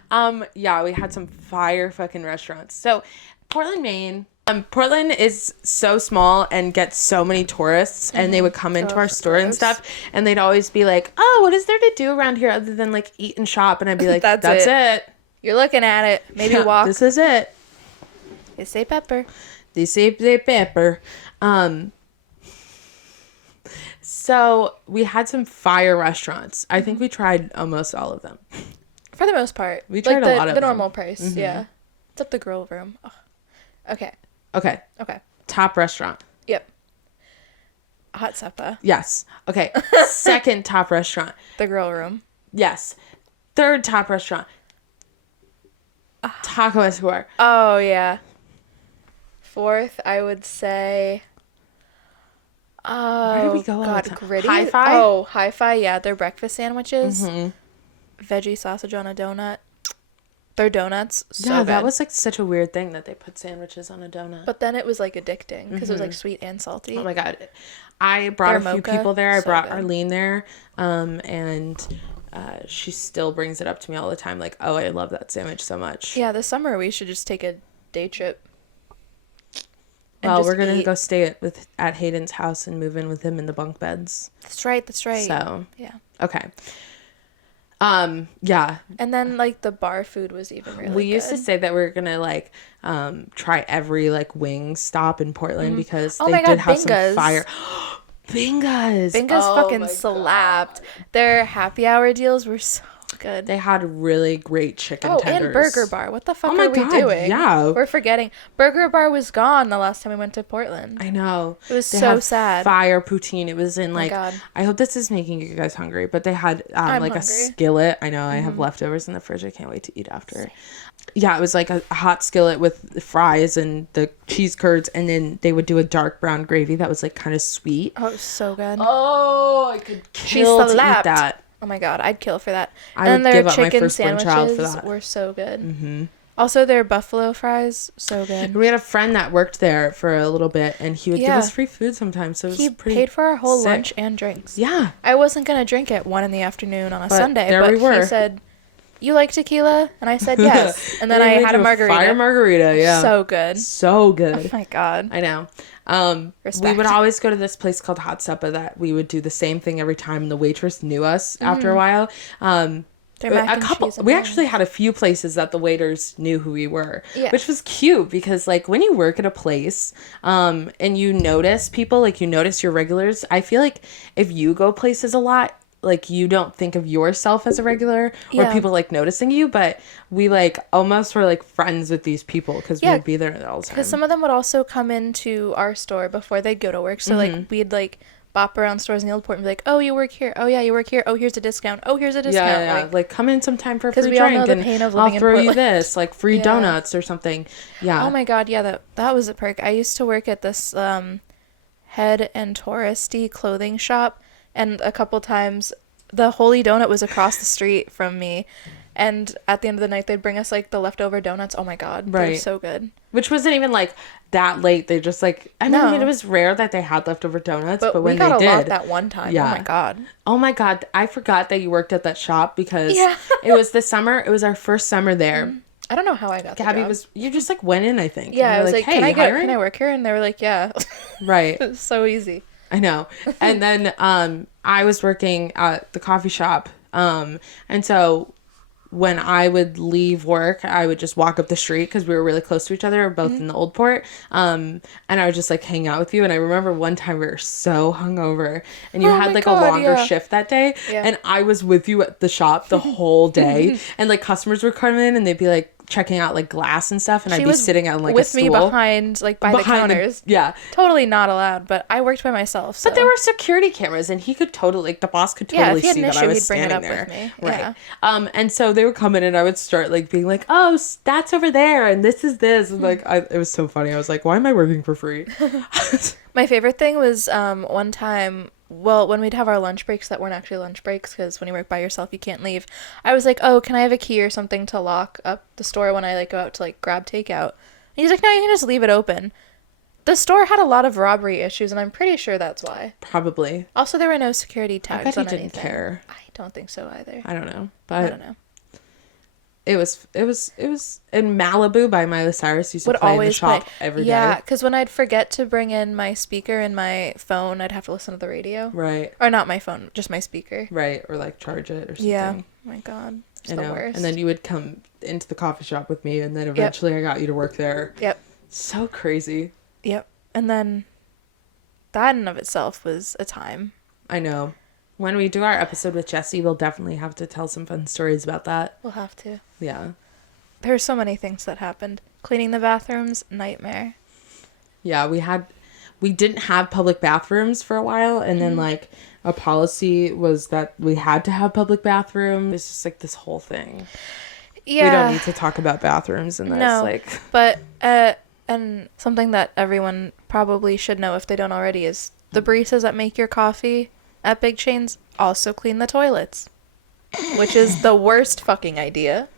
Yeah, we had some fire fucking restaurants. So, Portland, Maine. Portland is so small and gets so many tourists, and they would come into our store and stuff, and they'd always be like, "Oh, what is there to do around here other than like eat and shop?" And I'd be like, "That's it. You're looking at it. Maybe walk. This is it. They say pepper. They say pepper." So we had some fire restaurants. I think we tried almost all of them. For the most part, we tried a lot of them. The normal price, yeah. Except the grill room. Oh. Okay. Top restaurant. Yep. Hot Supper. Yes. Okay. Second top restaurant. The grill room. Yes. Third top restaurant. Taco Escobar. Oh, yeah. Fourth, I would say... Where did we go? God, Gritty. Hi-Fi? Oh, Hi-Fi, yeah. Their breakfast sandwiches. Veggie sausage on a donut. Their donuts, so Yeah, good. that was like such a weird thing that they put sandwiches on a donut. But then it was like addicting because it was like sweet and salty. Oh my God. I brought Their a few mocha, people there. I so brought good. Arlene there. And she still brings it up to me all the time. Like, oh, I love that sandwich so much. Yeah, this summer we should just take a day trip. Well, we're going to go stay at Hayden's house and move in with him in the bunk beds. That's right. So, yeah. Okay. Yeah. And then like the bar food was even really We good. used to say that we were gonna like try every like wing stop in Portland because they did have some fire. Bingas. Bingas fucking slapped. Their happy hour deals were so good. They had really great chicken tenders. And Burger Bar. What the fuck my are we God, doing? yeah. We're forgetting. Burger Bar was gone the last time we went to Portland. I know. It was they so had sad. Fire poutine. It was in like, God. I hope this is making you guys hungry, but they had like hungry. a skillet. I know I have leftovers in the fridge. I can't wait to eat after. Yeah, it was like a hot skillet with fries and the cheese curds, and then they would do a dark brown gravy that was like kind of sweet. Oh, it was so good. Oh, I could kill to eat that. Oh my God, I'd kill for that. I and would their give up my chicken firstborn child for sandwiches that. were so good. Mm-hmm. Also, their buffalo fries, so good. We had a friend that worked there for a little bit, and he would give us free food sometimes. So it was he pretty paid for our whole sick. lunch and drinks. Yeah. I wasn't gonna drink at 1 p.m. on a Sunday, there but we were. he said, "You like tequila?" And I said yes. And then I had a margarita. Fire margarita, yeah. So good. So good. Oh my God. I know. Respect. We would always go to this place called Hot Suppa that we would do the same thing every time, and the waitress knew us after a while. Their mac and cheese we actually had a few places that the waiters knew who we were, Yeah. which was cute because like when you work at a place and you notice people, like you notice your regulars, I feel like if you go places a lot, like you don't think of yourself as a regular or people like noticing you, but we like almost were like friends with these people because we would be there all the time. Because some of them would also come into our store before they'd go to work. So like we'd like bop around stores in the old port and be like, "Oh, you work here. Oh yeah, you work here. Oh, here's a discount. Oh, here's a discount." Yeah. Like come in sometime for a free we all drink know the and pain of living I'll throw in you Portland. this, like free donuts or something. Yeah. Oh my God, yeah, that was a perk. I used to work at this head and touristy clothing shop, and a couple times the Holy Donut was across the street from me, and at the end of the night they'd bring us like the leftover donuts. Oh my God, they were so good. Which wasn't even like that late. They just like I mean it was rare that they had leftover donuts, but when we got they a did, lot that one time. Yeah. Oh my God. I forgot that you worked at that shop because it was the summer. It was our first summer there. I don't know how I got the Gabby job. you just like went in, I think. Yeah, I was like, hey, can I work here? And they were like, yeah. Right. It was so easy. I know. And then I was working at the coffee shop. And so when I would leave work, I would just walk up the street because we were really close to each other, both in the old port. And I would just like hang out with you. And I remember one time we were so hungover and you had like a longer shift that day. Yeah. And I was with you at the shop the whole day. And like customers would come in and they'd be like checking out like glass and stuff. And I'd be sitting on like a stool. With me behind the counters. Yeah. Totally not allowed, but I worked by myself. So. But there were security cameras and he could totally, like the boss could totally see that I was standing there. With me. Right. Yeah. And so they would come in and I would start like being like, oh, that's over there. And this is this. And like, it was so funny. I was like, why am I working for free? My favorite thing was one time, well, when we'd have our lunch breaks that weren't actually lunch breaks, because when you work by yourself, you can't leave. I was like, oh, can I have a key or something to lock up the store when I like go out to like grab takeout? And he's like, no, you can just leave it open. The store had a lot of robbery issues, and I'm pretty sure that's why. Probably. Also, there were no security tags I bet on he didn't anything. care. I don't think so either. I don't know. But I don't know. It was in Malibu by Miley Cyrus used to play in the shop every day. Yeah, because when I'd forget to bring in my speaker and my phone, I'd have to listen to the radio. Right. Or not my phone, just my speaker. Right, or like charge it or something. Yeah. Oh my God. It's the worst. And then you would come into the coffee shop with me and then eventually I got you to work there. Yep. So crazy. Yep. And then that in and of itself was a time. I know. When we do our episode with Jessie, we'll definitely have to tell some fun stories about that. We'll have to. Yeah. There's so many things that happened. Cleaning the bathrooms, nightmare. Yeah, we didn't have public bathrooms for a while, and then like a policy was that we had to have public bathrooms. It's just like this whole thing. Yeah. We don't need to talk about bathrooms in this. No, like, but and something that everyone probably should know if they don't already is the baristas that make your coffee at big chains also clean the toilets, which is the worst fucking idea.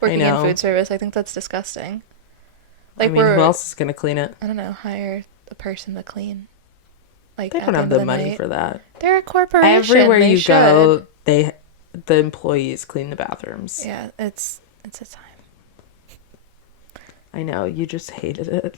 working in know. food service. I think that's disgusting. I mean, who else is going to clean it? I don't know, hire a person to clean. Like, They don't have the money for that. They're a corporation. Everywhere they you should. go, the employees clean the bathrooms. Yeah, it's a time. I know, you just hated it.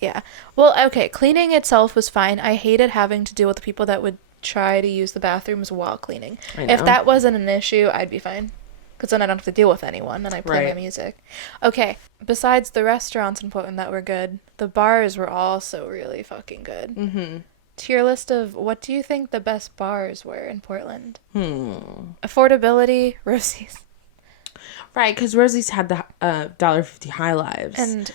Yeah. Well, okay, cleaning itself was fine. I hated having to deal with the people that would try to use the bathrooms while cleaning. If that wasn't an issue, I'd be fine. Because then I don't have to deal with anyone, and I play my music. Okay, besides the restaurants in Portland that were good, the bars were also really fucking good. Mm-hmm. Tier list of what do you think the best bars were in Portland? Affordability, Rosie's. Right, because Rosie's had the $1.50 High Lives. And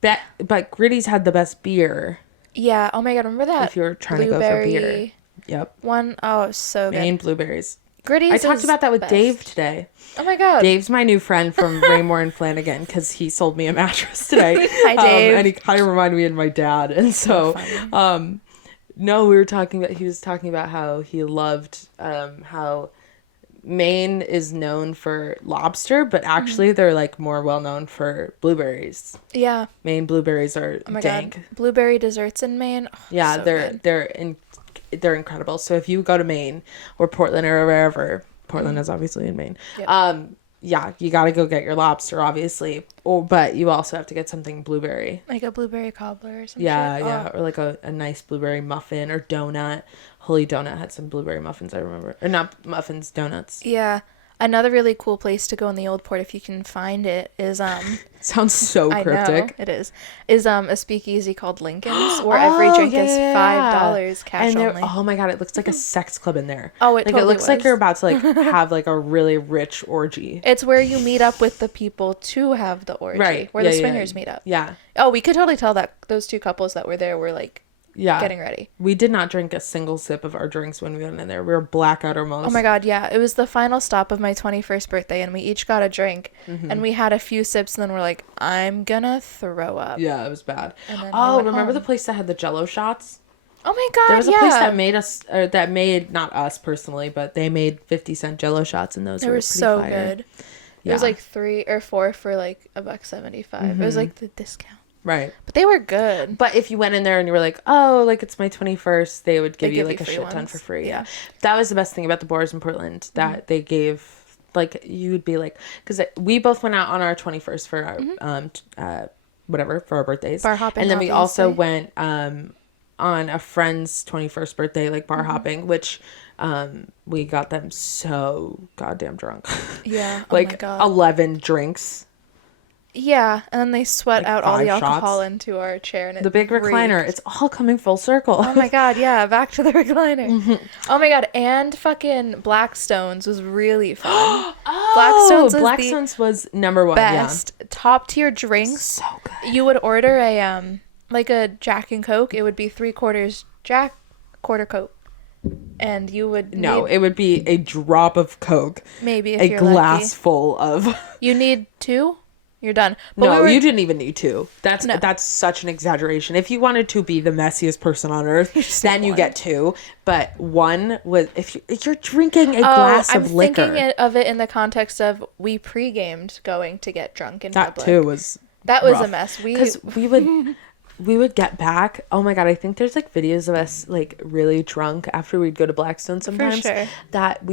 but Gritty's had the best beer. Yeah, oh my god, remember that? If you're trying to go for beer. Yep. One, oh, it was so good. Maine blueberries. Gritty's I talked about that with best. Dave today. Oh my god. Dave's my new friend from Raymore and Flanagan because he sold me a mattress today. Hi, Dave. And he kind of reminded me of my dad. And so, no, he was talking about how he loved how Maine is known for lobster, but actually they're like more well known for blueberries. Yeah. Maine blueberries are dank. God. Blueberry desserts in Maine. Oh, yeah, so they're incredible. So if you go to Maine or Portland or wherever, Portland is obviously in Maine. Yep. Yeah, you got to go get your lobster, obviously. But you also have to get something blueberry. Like a blueberry cobbler or something. Yeah. Or like a nice blueberry muffin or donut. Holy Donut had some blueberry muffins, I remember. Or not muffins, donuts. Yeah. Another really cool place to go in the Old Port, if you can find it, is sounds so cryptic. I know, it is a speakeasy called Lincoln's, where every drink is $5 cash only. Oh my god, it looks like a sex club in there. Oh, it totally it looks was. like you're about to have like a really rich orgy. It's where you meet up with the people to have the orgy, right? Where the swingers meet up. Yeah. Oh, we could totally tell that those two couples that were there were like. Yeah. Getting ready. We did not drink a single sip of our drinks when we went in there. We were blackout almost. Oh my god, yeah. It was the final stop of my 21st birthday, and we each got a drink. Mm-hmm. And we had a few sips, and then we're like, I'm gonna throw up. Yeah, it was bad. Remember the place that had the Jell-O shots? Oh my god, there was a place that made not us personally, but they made 50-cent Jell-O shots, and those were pretty so fire. good. Yeah. It was like 3 or 4 for like $1.75. Mm-hmm. It was like the discount. Right. But they were good. But if you went in there and you were like, oh, like it's my 21st, they would give you like a shit ton for free. Yeah. That was the best thing about the bars in Portland, that they gave, like, you would be like, because we both went out on our 21st for our, for our birthdays. Bar hopping. And then we also went on a friend's 21st birthday, like bar hopping, which we got them so goddamn drunk. Yeah. Like oh my God. 11 drinks. Yeah, and then they sweat like out all the alcohol shots. Into our chair, and the big recliner. It's all coming full circle. Oh my god, yeah, back to the recliner. Mm-hmm. Oh my god, and fucking Blackstones was really fun. Blackstones was number one. Best top tier drinks. So good. You would order a like a Jack and Coke. It would be 3/4 Jack, quarter Coke. And you would it would be a drop of Coke. Maybe if a you're glass lucky. Full of. You need 2. You're done. But you didn't even need 2. That's such an exaggeration. If you wanted to be the messiest person on earth, then you get 2. But 1 was if you're drinking a glass of liquor. I'm thinking of it in the context of we pre-gamed going to get drunk in public. That too was rough. A mess. Because we would get back. Oh my god, I think there's like videos of us like really drunk after we'd go to Blackstone sometimes. For sure. That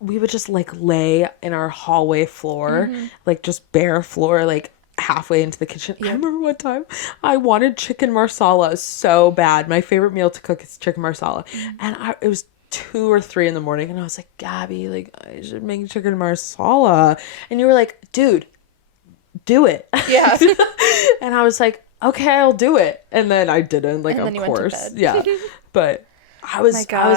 we would just like lay in our hallway floor, like just bare floor, like halfway into the kitchen. Yep. I remember one time I wanted chicken marsala so bad. My favorite meal to cook is chicken marsala. And it was 2 or 3 in the morning, and I was like, Gabby, like I should make chicken marsala. And you were like, dude, do it. Yeah. And I was like, okay, I'll do it. And then I didn't, like, of course. Yeah. But I was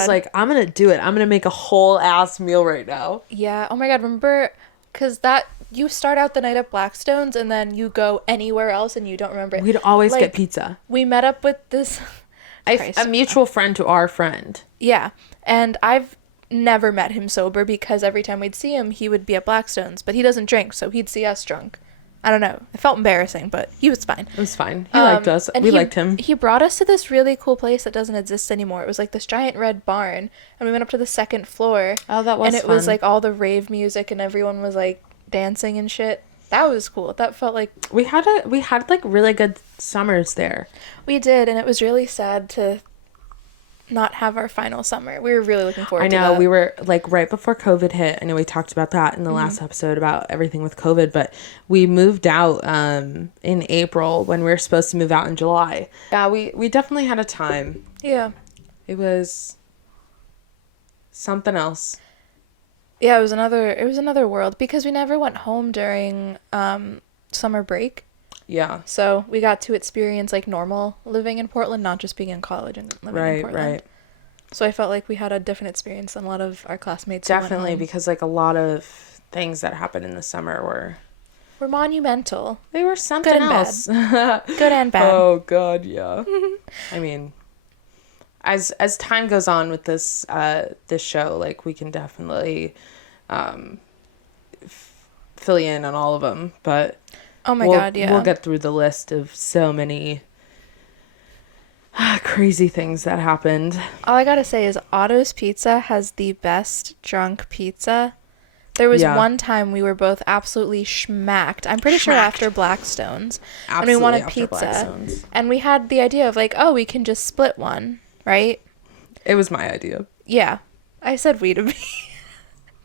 like, I'm going to do it. I'm going to make a whole ass meal right now. Yeah. Oh my God. Remember, because you start out the night at Blackstone's and then you go anywhere else and you don't remember it. We'd always get pizza. We met up with this. A mutual friend to our friend. Yeah. And I've never met him sober because every time we'd see him, he would be at Blackstone's. But he doesn't drink, so he'd see us drunk. I don't know. It felt embarrassing, but he was fine. It was fine. He liked us. And We liked him. He brought us to this really cool place that doesn't exist anymore. It was like this giant red barn, and we went up to the second floor. Oh, that was And it fun. was like all the rave music, and everyone was like dancing and shit. That was cool. That felt like we had like really good summers there. we did, and it was really sad to not have our final summer. We were really looking forward to that. I know, we were like right before COVID hit. I know we talked about that in the last episode about everything with COVID, but we moved out in April when we were supposed to move out in July. Yeah, we definitely had a time. Yeah. It was something else. Yeah, it was another world because we never went home during summer break. Yeah. So we got to experience like normal living in Portland, not just being in college and living in Portland. Right. So I felt like we had a different experience than a lot of our classmates. Definitely, because like a lot of things that happened in the summer were monumental. They were something good and else. Bad. Good and bad. Oh God, yeah. I mean, as time goes on with this show, like we can definitely fill you in on all of them, but oh my God, yeah. We'll get through the list of so many crazy things that happened. All I gotta say is Otto's Pizza has the best drunk pizza. There was one time we were both absolutely schmacked. I'm pretty sure after Blackstone's. And we wanted pizza. And we had the idea of like, oh, we can just split one, right? It was my idea. Yeah. I said we to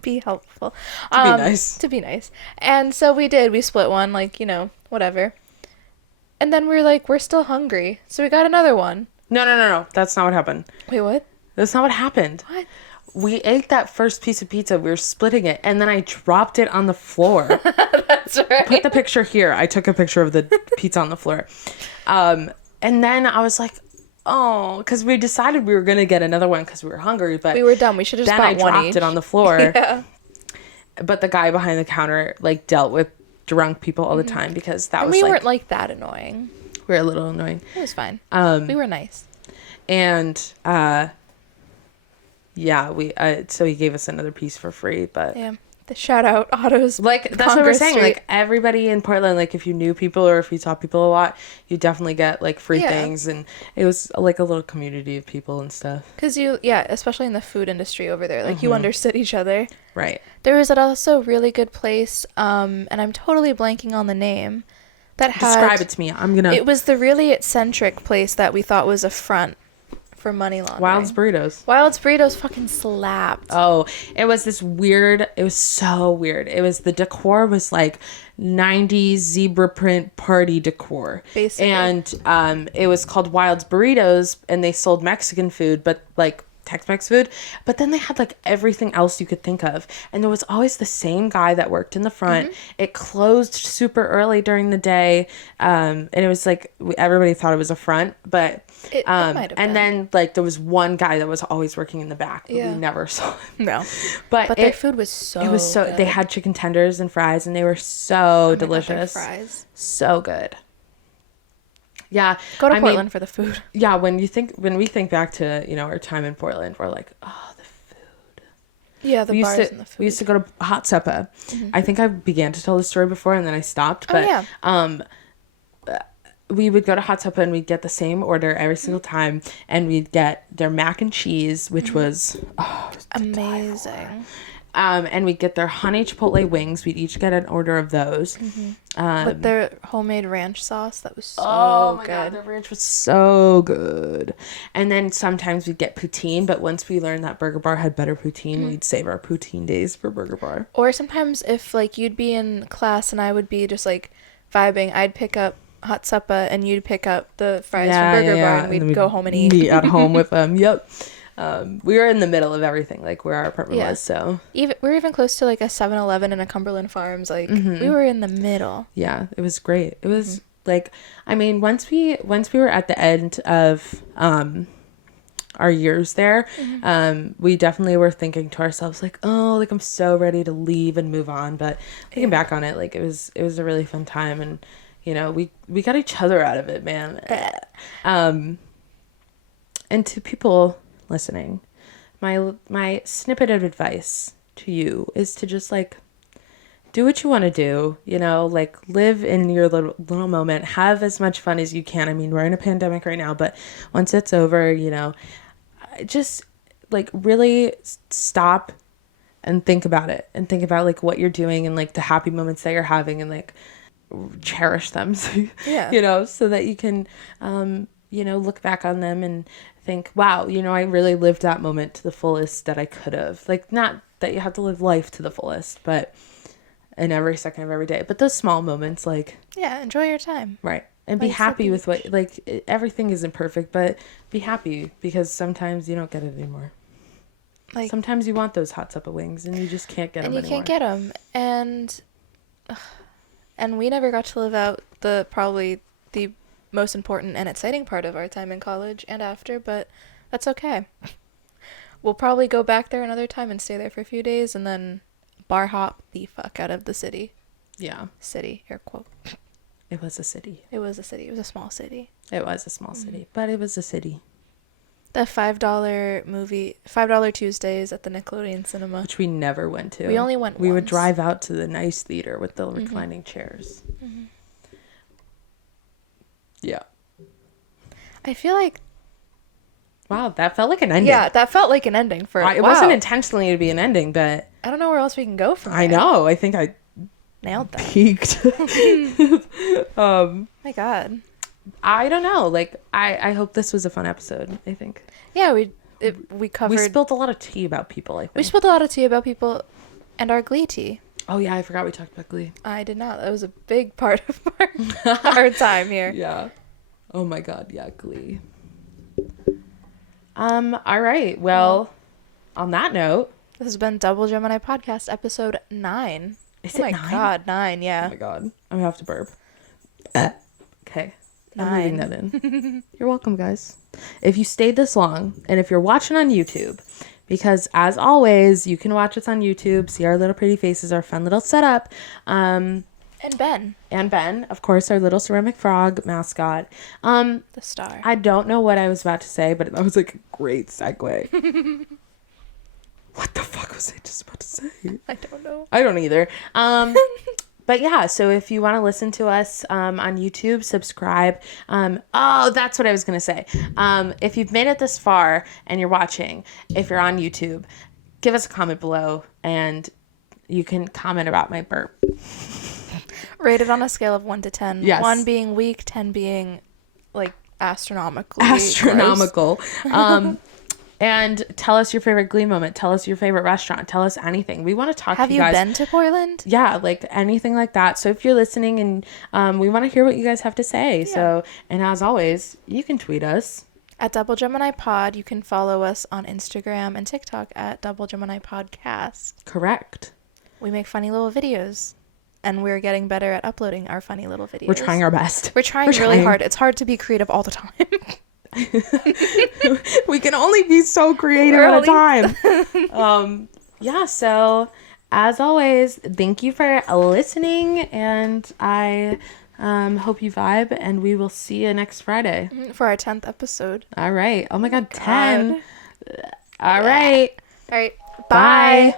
be helpful. To be nice. To be nice. And so we did. We split one, like, whatever. And then we were like, we're still hungry. So we got another one. No. That's not what happened. Wait, what? That's not what happened. What? We ate that first piece of pizza. We were splitting it. And then I dropped it on the floor. That's right. Put the picture here. I took a picture of the pizza on the floor. And then I was like, oh, because we decided we were going to get another one because we were hungry. But we were dumb. We should have just bought one each. Then I dropped it on the floor. Yeah. But the guy behind the counter, like, dealt with drunk people all the time because that was we weren't, like, that annoying. We were a little annoying. It was fine. We were nice. And, yeah, so he gave us another piece for free, but... Yeah. The shout out Otto's. Like, that's what we're saying. Street. Like, everybody in Portland, like, if you knew people or if you saw people a lot, you definitely get, like, free things. And it was, like, a little community of people and stuff. Because especially in the food industry over there, like, you understood each other. Right. There was also a really good place, and I'm totally blanking on the name, that had... Describe it to me. It was the really eccentric place that we thought was a front for money laundering. Wild's Burritos fucking slapped. Oh, it was this weird, it was so weird. The decor was like 90s zebra print party decor. Basically. And it was called Wild's Burritos, and they sold Mexican food, but like Tex-Mex food, but then they had like everything else you could think of, and there was always the same guy that worked in the front. It closed super early during the day, and it was like everybody thought it was a front, but it might have been. And then like there was one guy that was always working in the back, but we never saw him. No, but their food was so good. They had chicken tenders and fries, and they were so delicious. God, their fries so good. Yeah. Go to Portland for the food. Yeah, when we think back to, our time in Portland, we're like, oh, the food. Yeah, the bars and the food. We used to go to Hot Suppa. I think I began to tell the story before and then I stopped. But we would go to Hot Suppa and we'd get the same order every single time, and we'd get their mac and cheese, which was amazing. And we'd get their honey chipotle wings. We'd each get an order of those. With their homemade ranch sauce, that was so good. Oh my God, the ranch was so good. And then sometimes we'd get poutine, but once we learned that Burger Bar had better poutine, we'd save our poutine days for Burger Bar. Or sometimes if like you'd be in class and I would be just like vibing, I'd pick up Hot Suppa and you'd pick up the fries from Burger Bar, and we'd go home and eat at home with them. Yep. We were in the middle of everything, like where our apartment was, so we were even close to like a 7-Eleven and a Cumberland Farms, like we were in the middle. Yeah, it was great. It was like, I mean, once we were at the end of our years there, we definitely were thinking to ourselves like, oh, like I'm so ready to leave and move on. But thinking back on it, like it was a really fun time, and we got each other out of it, man. And to people listening, my snippet of advice to you is to just like do what you want to do, you know, like live in your little moment, have as much fun as you can. I mean, we're in a pandemic right now, but once it's over, you know, just like really stop and think about it and think about like what you're doing and like the happy moments that you're having and like cherish them. So, Yeah. you know, so that you can, you know, look back on them and think, wow, you know, I really lived that moment to the fullest that I could have. Like, not that you have to live life to the fullest, but in every second of every day. But those small moments, like, Yeah, enjoy your time. right. And be happy with what, like, everything isn't perfect, but be happy because sometimes you don't get it anymore. Like, sometimes you want those hot supper wings and you just can't get them anymore. And you can't get them. And we never got to live out probably the most important and exciting part of our time in college and after, but that's okay. We'll probably go back there another time and stay there for a few days and then bar hop the fuck out of the city. Yeah. City, air quote. It was a city. It was a city. It was a small city. It was a small city, but it was a city. The $5 Tuesdays at the Nickelodeon Cinema. Which we never went to. We only went once. We would drive out to the nice theater with the reclining chairs. Mm-hmm. Yeah. I feel like... Wow, that felt like an ending. Yeah, that felt like an ending for... It wasn't intentionally to be an ending, but... I don't know where else we can go from there. I know. I think I... Nailed that. Peaked. My God. I don't know. Like, I hope this was a fun episode, I think. Yeah, we covered... We spilled a lot of tea about people, I think. We spilled a lot of tea about people and our Glee tea. Oh, yeah, I forgot we talked about Glee. I did not. That was a big part of our time here. Yeah. Oh, my God. Yeah, Glee. All right. Well, on that note... This has been Double Gemini Podcast, episode 9. Is it 9? Oh, my God, 9, yeah. Oh, my God. I'm going to have to burp. Okay. 9. I'm leaving that in. You're welcome, guys. If you stayed this long, and if you're watching on YouTube, because as always, you can watch us on YouTube, see our little pretty faces, our fun little setup. And Ben. And Ben, of course, our little ceramic frog mascot. The star. I don't know what I was about to say, but that was like a great segue. What the fuck was I just about to say? I don't know. I don't either. But yeah, so if you want to listen to us on YouTube, subscribe. Oh, that's what I was going to say. If you've made it this far and you're watching, if you're on YouTube, give us a comment below and you can comment about my burp. Rate it on a scale of 1 to 10. Yes. 1 being weak, 10 being like astronomical. And tell us your favorite Glee moment. Tell us your favorite restaurant. Tell us anything. We want to talk to you guys. Have you been to Portland? Yeah, like anything like that. So if you're listening and we want to hear what you guys have to say. Yeah. So, and as always, you can tweet us. At Double Gemini Pod. You can follow us on Instagram and TikTok at Double Gemini Podcast. Correct. We make funny little videos. And we're getting better at uploading our funny little videos. We're trying our best. We're trying really hard. It's hard to be creative all the time. We can only be so creative at a time. Yeah, so as always, thank you for listening, and I hope you vibe, and we will see you next Friday for our 10th episode. All right. Oh my God, 10. All right. Bye.